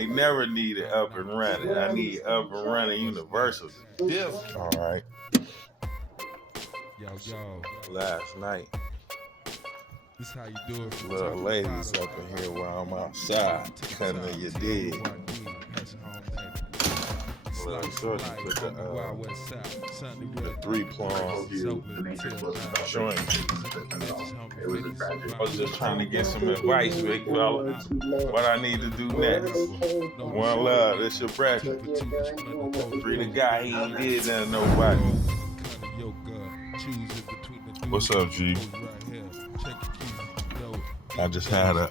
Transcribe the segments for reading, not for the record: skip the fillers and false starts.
ain't never needed up and running. I need up and running universal. Different. All right. Yo. Last night, This how you do it. little ladies up in here while I'm outside cutting of your dig. Little shorty put the 3-prong joint. I was just trying to get some advice, big fella. What I need to do next. One love, it's your brother. Free the guy, he ain't did nothing to nobody. What's up, G? I just had a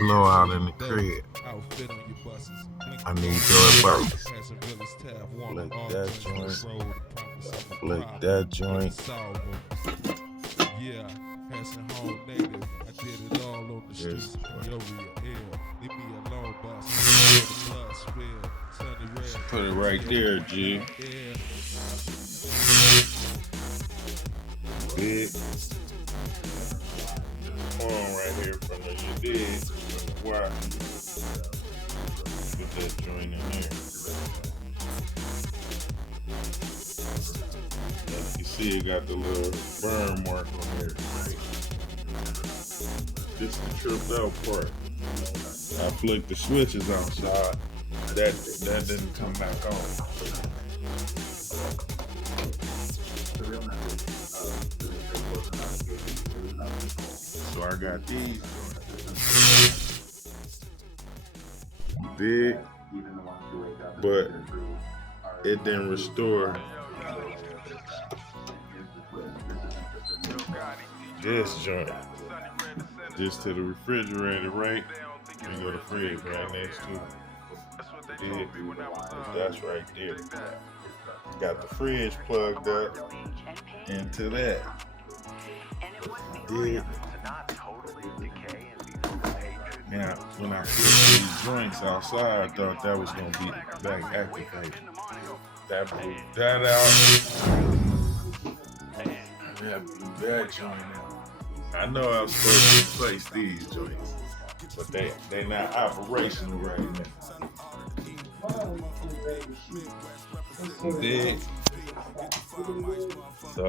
blowout in the crib. I need your advice. Lick that joint. Lick that joint. Just put it right there, G. Big arm right here from the dig. Why? Put that joint in there. You see it got the little burn mark on there. This is the tripped out part. I flicked the switches outside. That didn't come back on. So I got these big, but it didn't restore this joint. Just to the refrigerator, right? You go to the fridge right next to it. That's right there. Got the fridge plugged up into that. Now, when I put these joints outside, I thought that was gonna be back activated. That blew that out. That blew that joint out. I know I was supposed to replace these joints, but they not operational right now. Big. So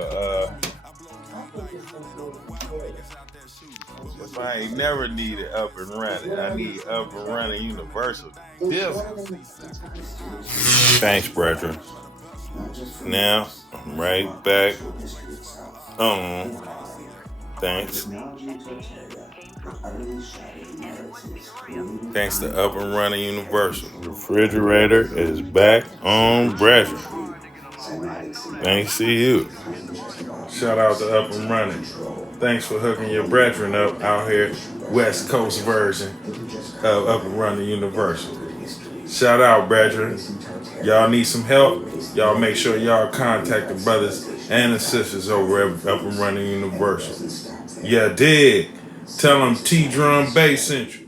if I ain't never needed up and running, I need up and running universal. Different. Thanks, brethren. Now I'm right back on. Thanks. Thanks to Up and Running Universal. Refrigerator is back on brethren. Thanks to you. Shout out to Up and Running. Thanks for hooking your brethren up out here. West Coast version of Up and Running Universal. Shout out, brethren. Y'all need some help? Y'all make sure y'all contact the brothers and the sisters over at Up and Running Universal. Yeah, dig. Tell them T-Drum Bass Central.